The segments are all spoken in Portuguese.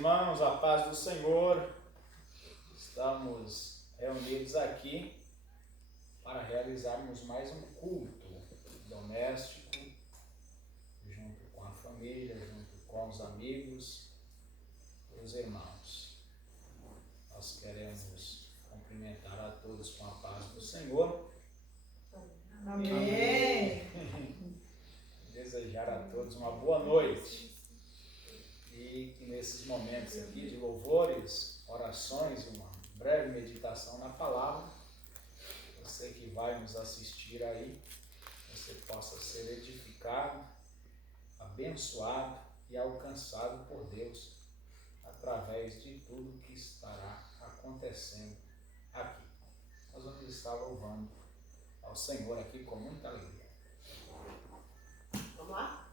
irmãos, a paz do Senhor. Estamos reunidos aqui para realizarmos mais um culto doméstico, junto com a família, junto com os amigos e os irmãos. Nós queremos cumprimentar a todos com a paz do Senhor. Amém. Desejar a todos uma boa noite. E que nesses momentos aqui de louvores, orações e uma breve meditação na palavra, você que vai nos assistir aí, você possa ser edificado, abençoado e alcançado por Deus através de tudo que estará acontecendo aqui. Nós vamos estar louvando ao Senhor aqui com muita alegria. Vamos lá?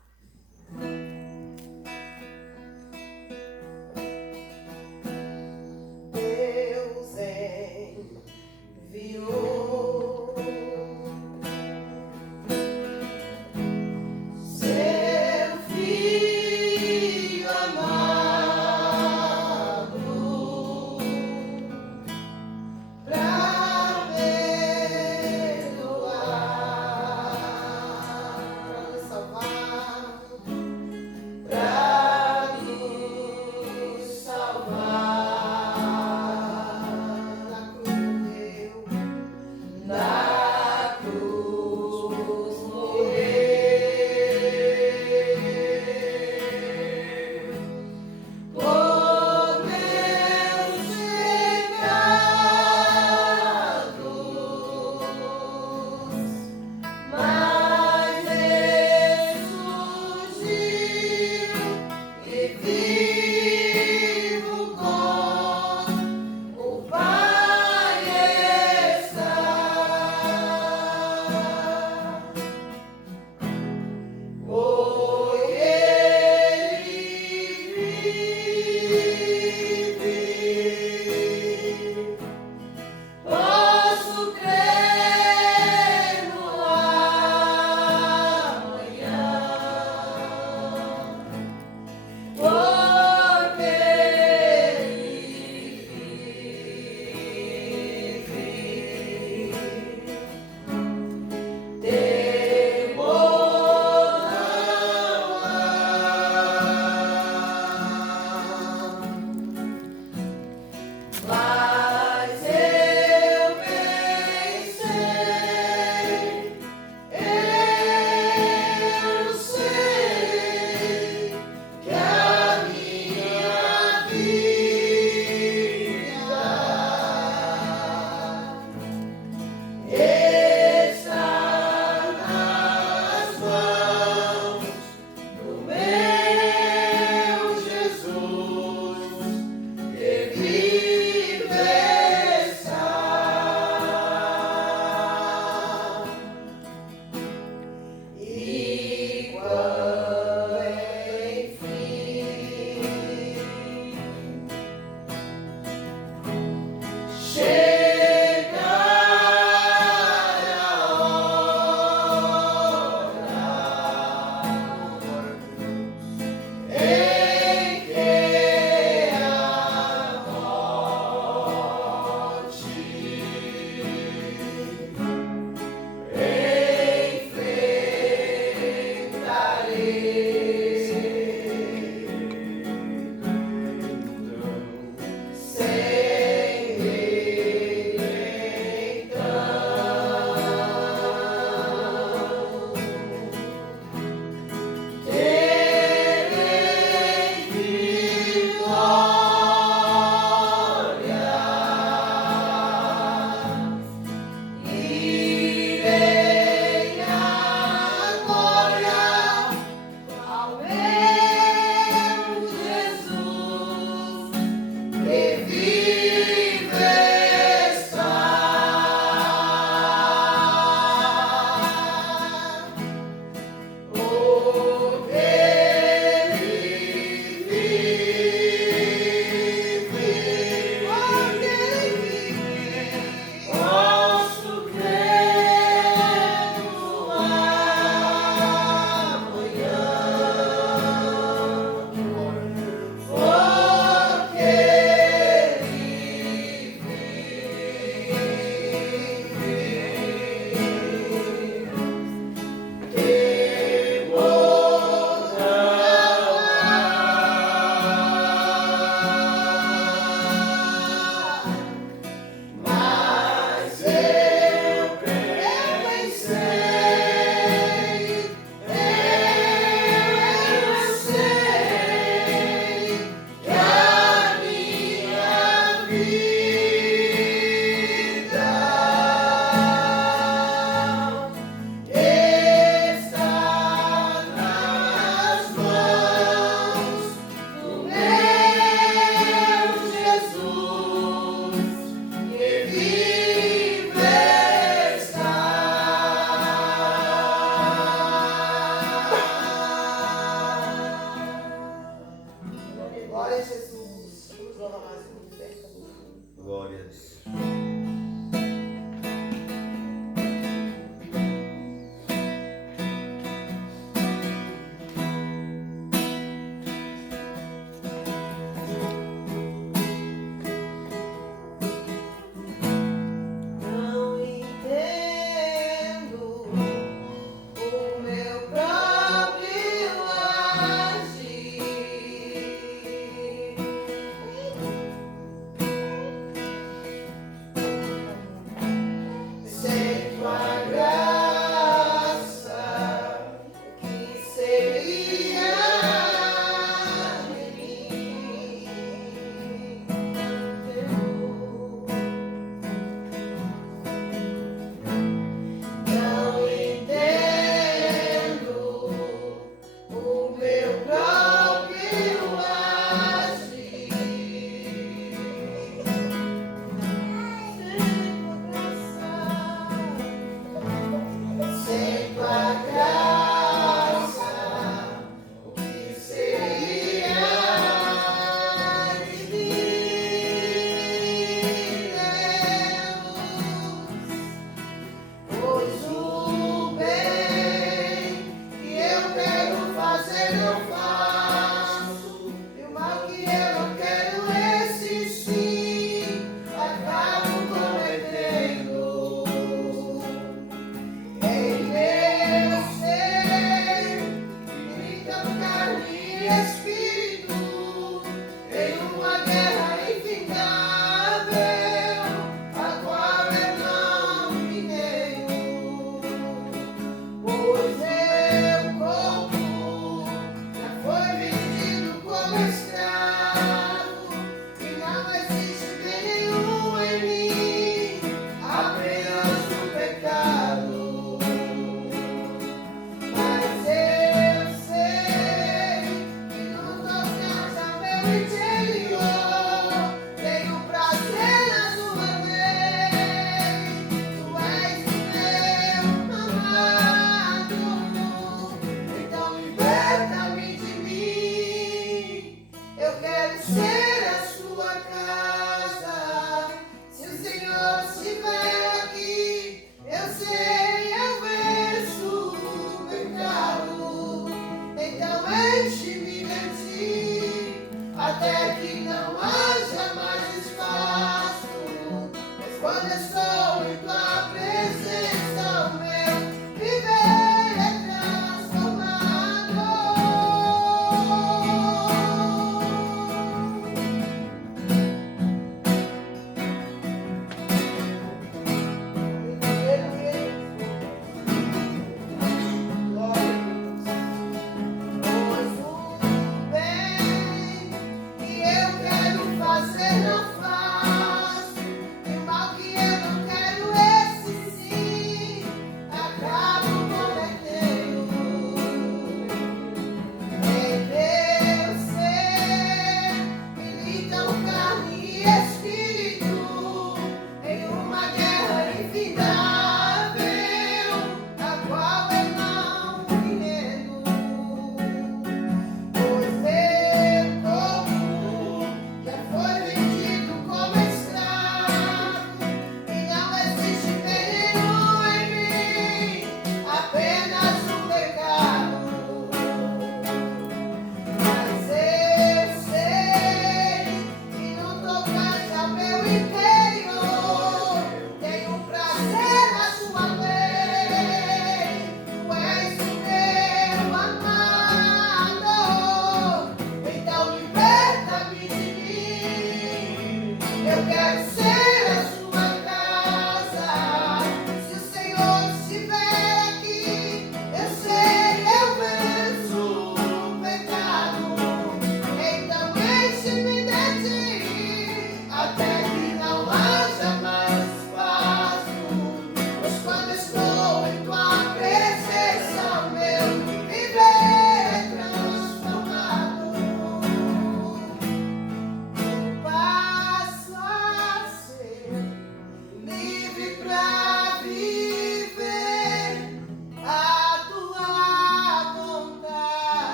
Deus enviou seu Filho amado para perdoar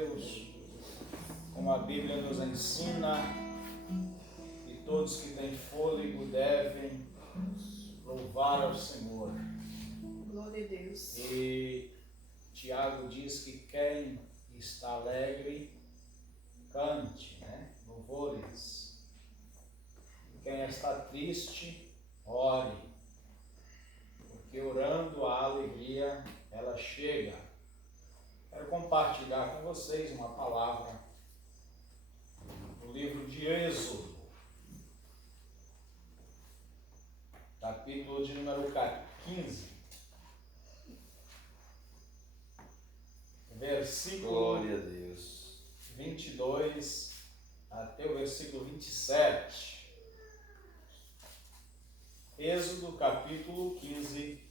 Deus, como a Bíblia nos ensina, e todos que têm fôlego devem louvar ao Senhor. Glória a Deus. E Tiago diz que quem está alegre, cante, né? Louvores. Quem está triste, ore, porque orando a alegria, ela chega. Quero compartilhar com vocês uma palavra do livro de Êxodo, capítulo de número 15, versículo Glória a Deus. 22 até o versículo 27. Êxodo capítulo 15,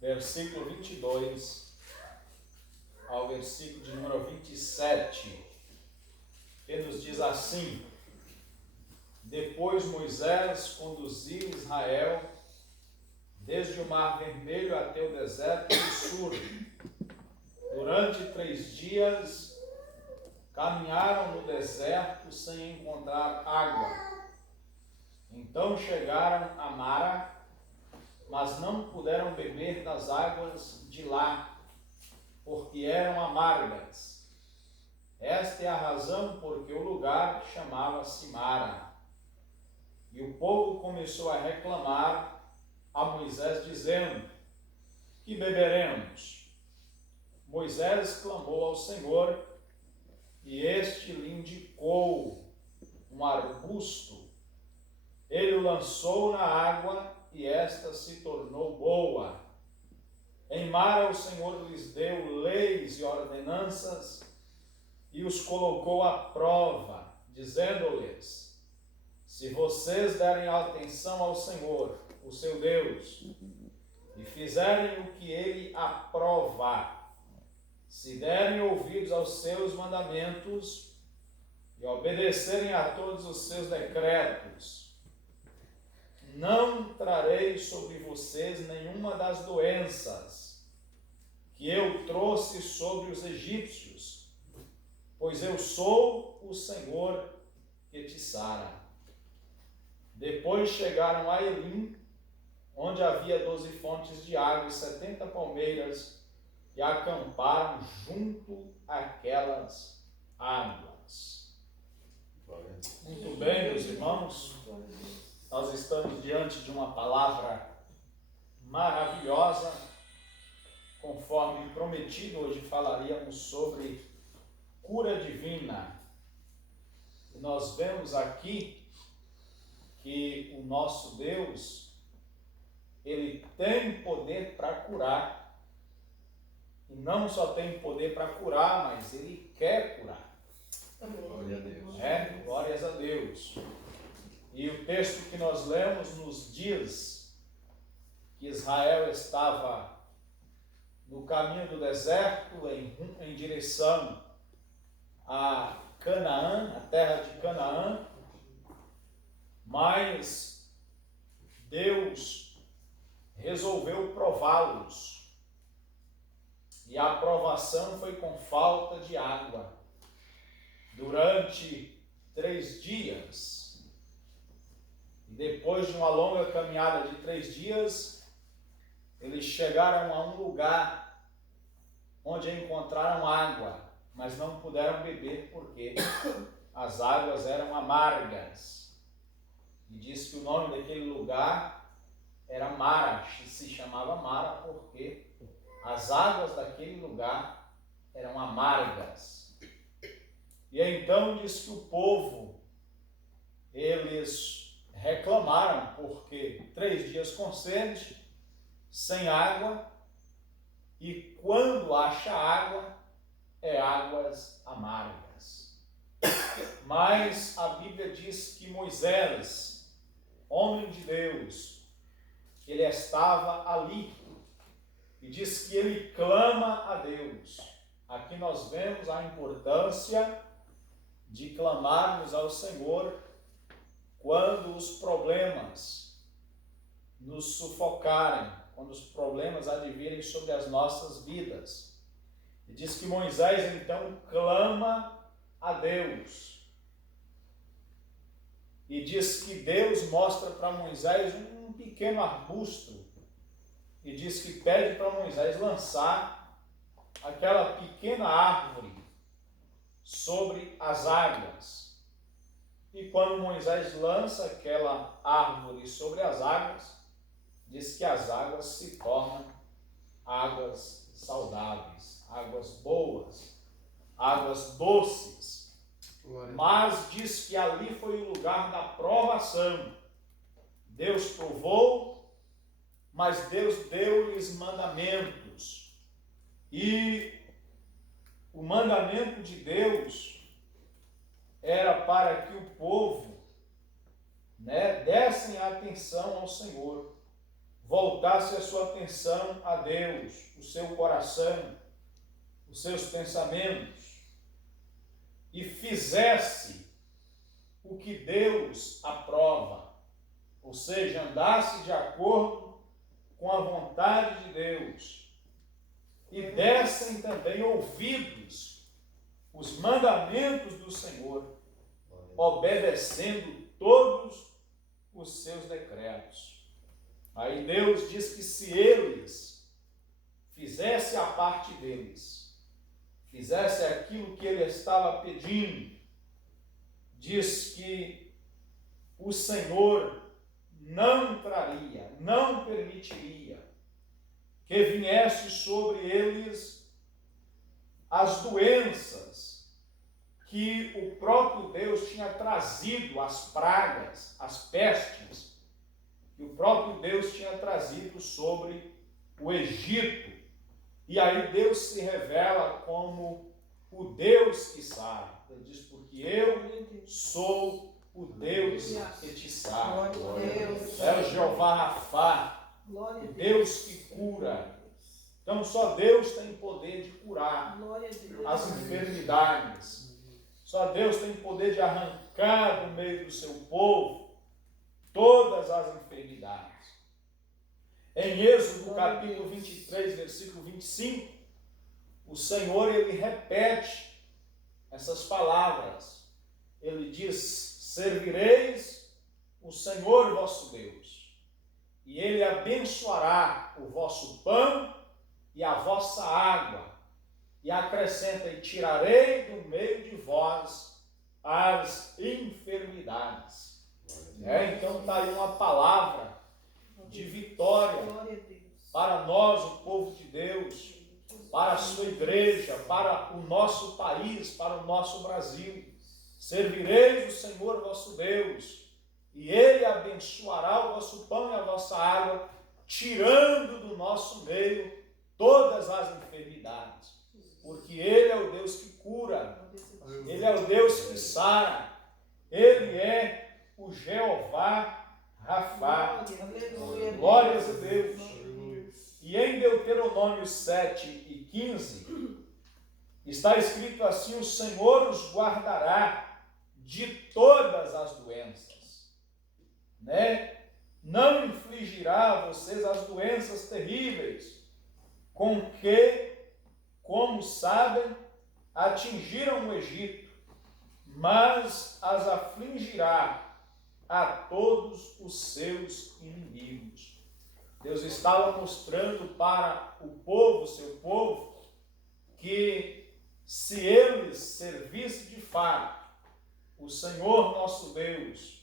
versículo 22 ao versículo de número 27, que nos diz assim: Depois Moisés conduziu Israel desde o Mar Vermelho até o deserto do Sur. Durante 3 dias caminharam no deserto sem encontrar água. Então chegaram a Mara, mas não puderam beber das águas de lá, porque eram amargas. Esta é a razão porque o lugar chamava-se Mara. E o povo começou a reclamar a Moisés, dizendo: Que beberemos? Moisés clamou ao Senhor, e este lhe indicou um arbusto. Ele o lançou na água, e esta se tornou boa. Em Mara o Senhor lhes deu leis e ordenanças, e os colocou à prova, dizendo-lhes: Se vocês derem atenção ao Senhor, o seu Deus, e fizerem o que ele aprova, se derem ouvidos aos seus mandamentos e obedecerem a todos os seus decretos, não trarei sobre vocês nenhuma das doenças que eu trouxe sobre os egípcios, pois eu sou o Senhor que te sara. Depois chegaram a Elim, onde havia 12 fontes de água e 70 palmeiras, e acamparam junto àquelas águas. Muito bem, meus irmãos, nós estamos diante de uma palavra maravilhosa. Conforme prometido, hoje falaríamos sobre cura divina. E nós vemos aqui que o nosso Deus, ele tem poder para curar. E não só tem poder para curar, mas ele quer curar. Glória a Deus. Glórias a Deus. E o texto que nós lemos nos diz que Israel estava no caminho do deserto em direção a Canaã, a terra de Canaã, mas Deus resolveu prová-los. E a aprovação foi com falta de água. Durante 3 dias, e depois de uma longa caminhada de 3 dias, eles chegaram a um lugar onde encontraram água, mas não puderam beber porque as águas eram amargas. E diz que o nome daquele lugar era Mara, se chamava Mara porque as águas daquele lugar eram amargas. E então diz que o povo, eles reclamaram porque 3 dias com sede, sem água, e quando acha água, é águas amargas. Mas a Bíblia diz que Moisés, homem de Deus, ele estava ali, e diz que ele clama a Deus. Aqui nós vemos a importância de clamarmos ao Senhor quando os problemas nos sufocarem, quando os problemas advirem sobre as nossas vidas. E diz que Moisés então clama a Deus. E diz que Deus mostra para Moisés um pequeno arbusto. E diz que pede para Moisés lançar aquela pequena árvore sobre as águas. E quando Moisés lança aquela árvore sobre as águas, diz que as águas se tornam águas saudáveis, águas boas, águas doces. Mas diz que ali foi o lugar da provação. Deus provou, mas Deus deu-lhes mandamentos. E o mandamento de Deus era para que o povo dessem atenção ao Senhor, voltasse a sua atenção a Deus, o seu coração, os seus pensamentos, e fizesse o que Deus aprova, ou seja, andasse de acordo com a vontade de Deus, e dessem também ouvidos os mandamentos do Senhor, obedecendo todos os seus decretos. Aí Deus diz que se eles fizessem a parte deles, fizessem aquilo que ele estava pedindo, diz que o Senhor não traria, não permitiria que viesse sobre eles as doenças que o próprio Deus tinha trazido, as pragas, as pestes, que o próprio Deus tinha trazido sobre o Egito. E aí Deus se revela como o Deus que sara. Ele diz, porque eu sou o Deus que te sara. É o Jeová Rafá, o Deus que cura. Então só Deus tem poder de curar as enfermidades. Só Deus tem poder de arrancar do meio do seu povo todas as enfermidades. Em Êxodo, capítulo 23, versículo 25, o Senhor, ele repete essas palavras. Ele diz, servireis o Senhor vosso Deus, e ele abençoará o vosso pão e a vossa água, e acrescenta, e tirarei do meio de vós as enfermidades. Então está aí uma palavra de vitória para nós, o povo de Deus, para a sua igreja, para o nosso país, para o nosso Brasil. Servireis o Senhor vosso Deus, e ele abençoará o vosso pão e a vossa água, tirando do nosso meio todas as enfermidades, porque ele é o Deus que cura, ele é o Deus que sara, ele é o Jeová Rafá. Glórias a Deus. E em Deuteronômio 7 e 15, está escrito assim, o Senhor os guardará de todas as doenças, Não infligirá a vocês as doenças terríveis, com que, como sabem, atingiram o Egito, mas as afligirá a todos os seus inimigos. Deus estava mostrando para o povo, seu povo, que se eles servissem de fato o Senhor nosso Deus,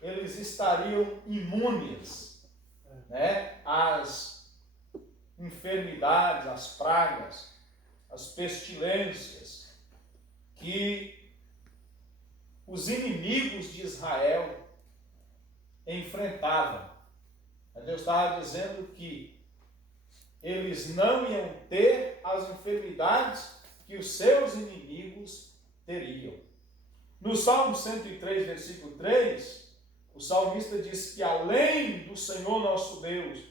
eles estariam imunes, às enfermidades, às pragas, às pestilências que os inimigos de Israel enfrentavam. Deus estava dizendo que eles não iam ter as enfermidades que os seus inimigos teriam. No Salmo 103, versículo 3, o salmista diz que além do Senhor nosso Deus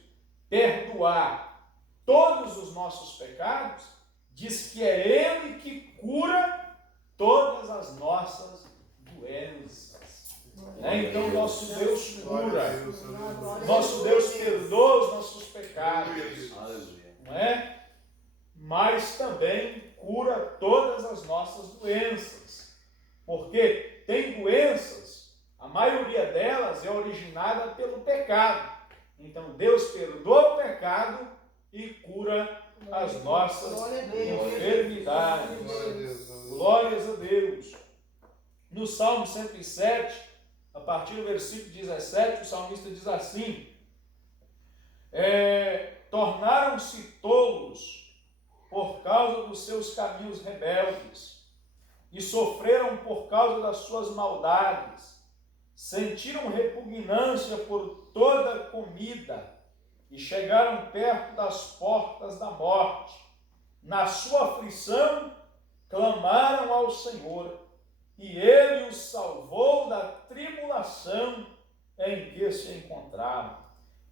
perdoar todos os nossos pecados, diz que é Ele que cura todas as nossas doenças. Então nosso Deus cura, nosso Deus perdoa os nossos pecados, Mas também cura todas as nossas doenças. Porque tem doenças, a maioria delas é originada pelo pecado. Então Deus perdoa o pecado e cura as nossas enfermidades. Glórias a Deus. No Salmo 107, a partir do versículo 17, o salmista diz assim: tornaram-se tolos por causa dos seus caminhos rebeldes e sofreram por causa das suas maldades. Sentiram repugnância por toda a comida e chegaram perto das portas da morte. Na sua aflição, clamaram ao Senhor, e Ele os salvou da tribulação em que se encontravam.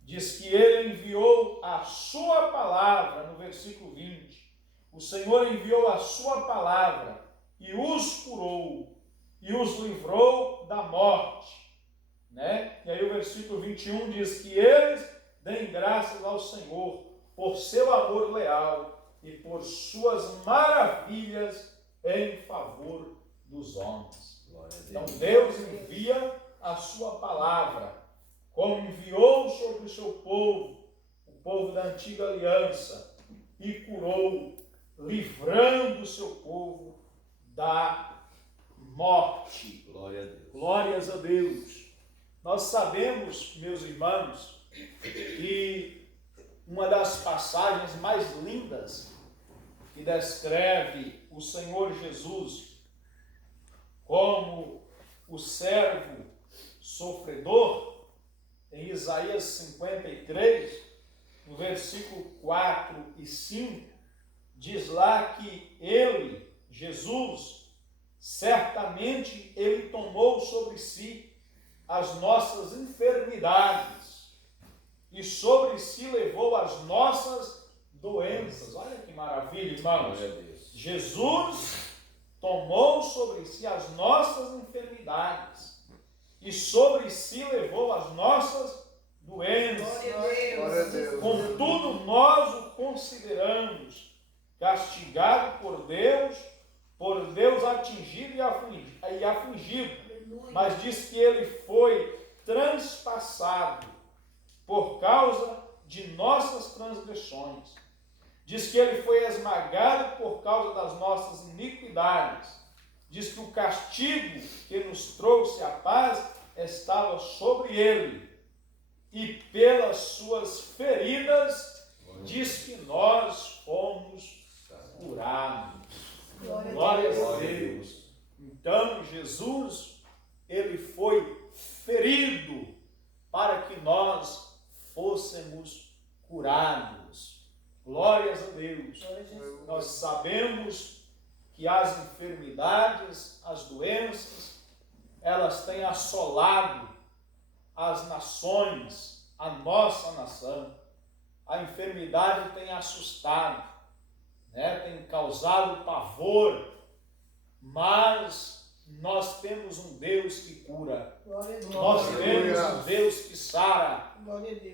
Diz que Ele enviou a sua palavra, no versículo 20. O Senhor enviou a sua palavra e os curou e os livrou da morte. Né? E aí o versículo 21 diz que eles deem graças ao Senhor por seu amor leal e por suas maravilhas em favor dos homens. Então Deus envia a sua palavra, como enviou sobre o seu povo, o povo da antiga aliança, e curou, livrando o seu povo da morte. Glória a Deus. Glórias a Deus. Nós sabemos, meus irmãos, que uma das passagens mais lindas que descreve o Senhor Jesus como o servo sofredor, em Isaías 53, no versículo 4 e 5, diz lá que ele, Jesus, certamente ele tomou sobre si as nossas enfermidades e sobre si levou as nossas doenças. Olha que maravilha, irmãos. Jesus tomou sobre si as nossas enfermidades e sobre si levou as nossas doenças. Glória a Deus. Contudo, nós o consideramos castigado por Deus atingido e afligido. Mas diz que ele foi transpassado por causa de nossas transgressões. Diz que ele foi esmagado por causa das nossas iniquidades. Diz que o castigo que nos trouxe a paz estava sobre ele. E pelas suas feridas, diz que nós fomos curados. Glórias a Deus. Então, Jesus, ele foi ferido para que nós fôssemos curados. Glórias a Deus. Nós sabemos que as enfermidades, as doenças, elas têm assolado as nações, a nossa nação. A enfermidade tem assustado, né? Tem causado pavor, mas nós temos um Deus que cura. Nós temos um Deus que sara.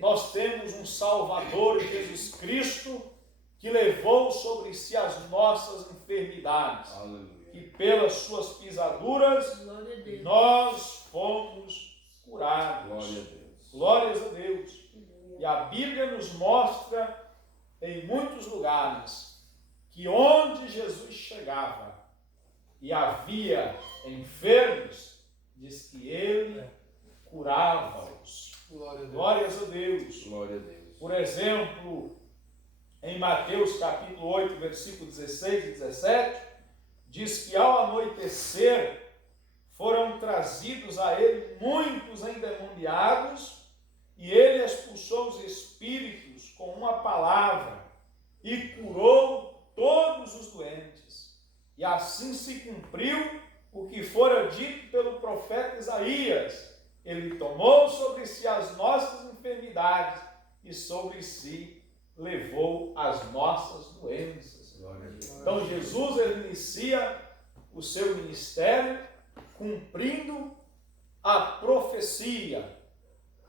Nós temos um Salvador, Jesus Cristo, que levou sobre si as nossas enfermidades. E pelas suas pisaduras nós fomos curados. Glórias a Deus. E a Bíblia nos mostra em muitos lugares que onde Jesus chegava e havia enfermos, diz que ele curava-os. Glórias a Deus. Glória a Deus. Por exemplo, em Mateus capítulo 8, versículo 16 e 17, diz que ao anoitecer foram trazidos a ele muitos endemoniados e ele expulsou os espíritos com uma palavra e curou todos os doentes. E assim se cumpriu o que fora dito pelo profeta Isaías. Ele tomou sobre si as nossas enfermidades e sobre si levou as nossas doenças. Então Jesus ele inicia o seu ministério cumprindo a profecia.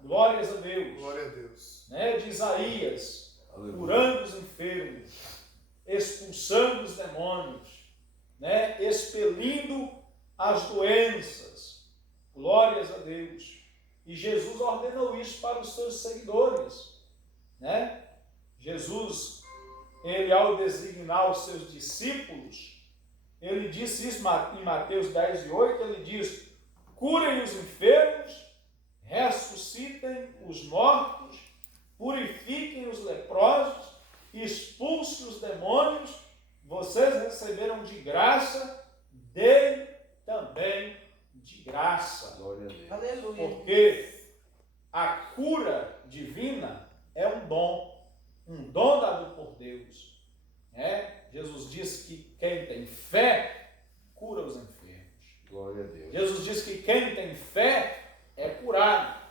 Glórias a Deus. Glória a Deus. Né, de Isaías, curando os enfermos, expulsando os demônios, né? Expelindo as doenças. Glórias a Deus. E Jesus ordenou isso para os seus seguidores, né? Jesus, ele ao designar os seus discípulos, ele disse isso em Mateus 10:8, ele diz: curem os enfermos, ressuscitem os mortos, purifiquem os leprosos, expulsem os demônios, vocês receberam de graça, deem também de graça. Glória a Deus. Aleluia. Porque a cura divina é um dom dado por Deus. Jesus disse que quem tem fé cura os enfermos. Glória a Deus. Jesus diz que quem tem fé é curado.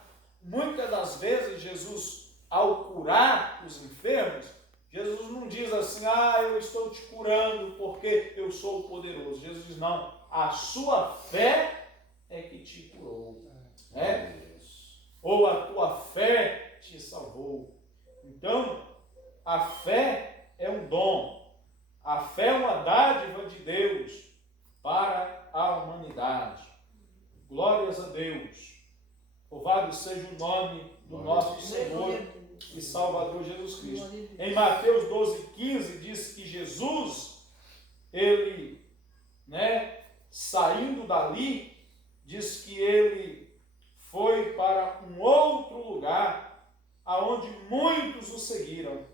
Muitas das vezes Jesus, ao curar os enfermos, Jesus não diz assim: eu estou te curando porque eu sou poderoso. Jesus diz: não, a sua fé é que te curou. Ou a tua fé te salvou. Então, a fé é um dom. A fé é uma dádiva de Deus para a humanidade. Glórias a Deus. Louvado seja o nome do nosso Senhor e Salvador Jesus Cristo. Em Mateus 12:15 diz que Jesus, ele, saindo dali, diz que ele foi para um outro lugar, aonde muitos o seguiram,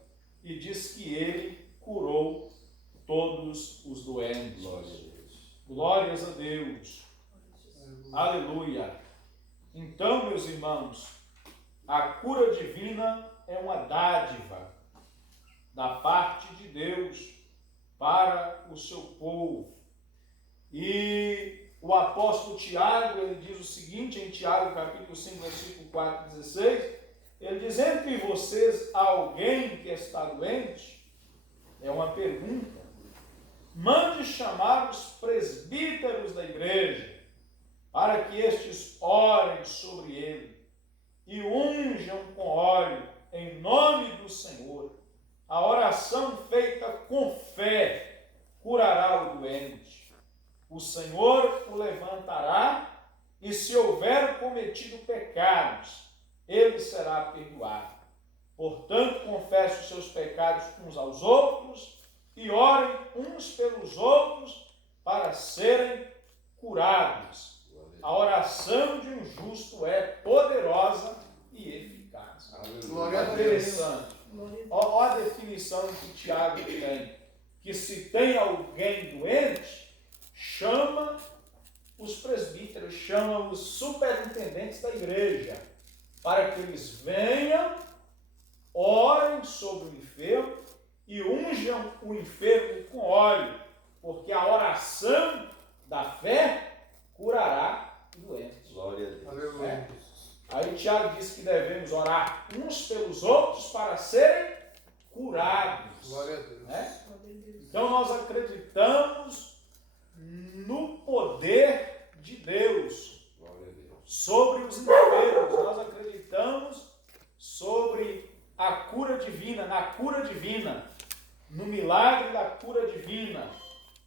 e diz que ele curou todos os doentes. Glórias a Deus. Aleluia. Então, meus irmãos, a cura divina é uma dádiva da parte de Deus para o seu povo. E o apóstolo Tiago, ele diz o seguinte, em Tiago capítulo 5, versículo 4, 16, ele diz: entre vocês há alguém que está doente? É uma pergunta. Mande chamar os presbíteros da igreja, para que estes orem sobre ele e unjam com óleo em nome do Senhor. A oração feita com fé curará o doente. O Senhor o levantará, e se houver cometido pecados, ele será perdoado. Portanto, confesse os seus pecados uns aos outros e orem uns pelos outros para serem curados. A oração de um justo é poderosa e eficaz. Glória a Deus. Interessante. Olha a definição que Tiago tem. Que se tem alguém doente, chama os presbíteros, chama os superintendentes da igreja, para que eles venham, orem sobre o enfermo e unjam o enfermo com óleo, porque a oração da fé curará doentes. Glória a Deus. Aí Tiago diz que devemos orar uns pelos outros para serem curados. Glória a Deus. Então nós acreditamos no poder de Deus sobre os enfermos. Nós acreditamos sobre a cura divina, na cura divina, no milagre da cura divina.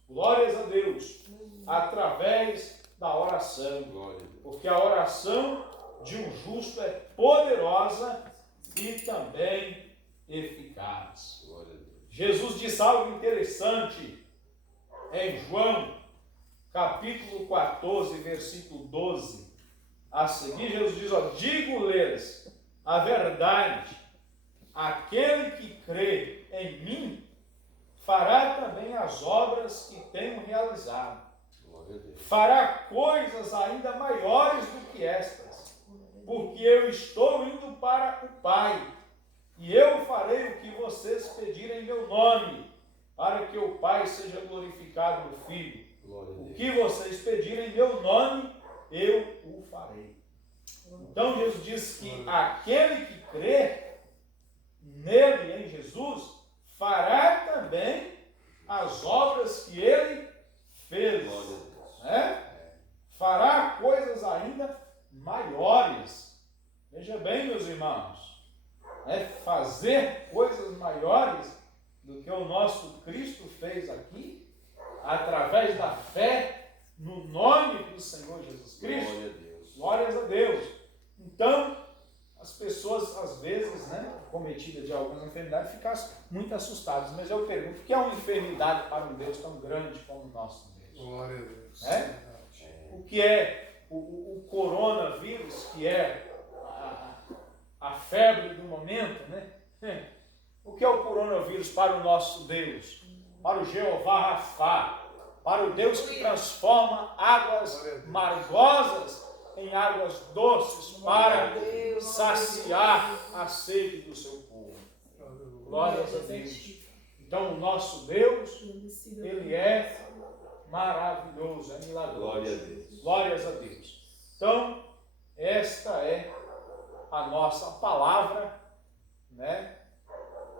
Glórias a Deus. Através da oração. Porque a oração de um justo é poderosa e também eficaz. Jesus disse algo interessante em João, capítulo 14, versículo 12. A seguir, Jesus diz: digo-lhes a verdade, aquele que crê em mim fará também as obras que tenho realizado. Fará coisas ainda maiores do que estas, porque eu estou indo para o Pai, e eu farei o que vocês pedirem em meu nome, para que o Pai seja glorificado no Filho. O que vocês pedirem em meu nome, eu o farei. Então Jesus diz que aquele que crê nele, em Jesus, fará também as obras que ele fez. Fará coisas ainda maiores. Veja bem, meus irmãos, fazer coisas maiores do que o nosso Cristo acometida de algumas enfermidades ficassem muito assustados. Mas eu pergunto, o que é uma enfermidade para um Deus tão grande como o nosso Deus? Glória a Deus. O que é o coronavírus, que é a febre do momento, né? O que é o coronavírus para o nosso Deus? Para o Jeová Rafá, para o Deus que transforma águas margosas em águas doces para saciar a sede do seu povo. Glórias a Deus. Então o nosso Deus, Ele é maravilhoso, é milagroso. Glória a Deus. Glórias a Deus. Então, esta é a nossa palavra, né?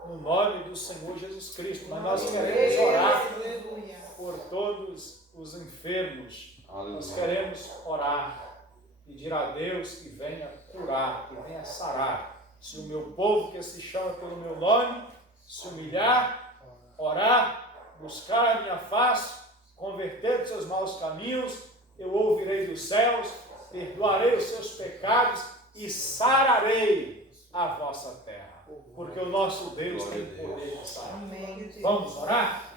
No nome do Senhor Jesus Cristo. Mas nós queremos orar por todos os enfermos. Nós queremos orar, pedir a Deus que venha curar, que venha sarar. Se o meu povo que se chama pelo meu nome se humilhar, orar, buscar a minha face, converter dos seus maus caminhos, eu ouvirei dos céus, perdoarei os seus pecados e sararei a vossa terra. Porque o nosso Deus tem poder de sarar. Vamos orar?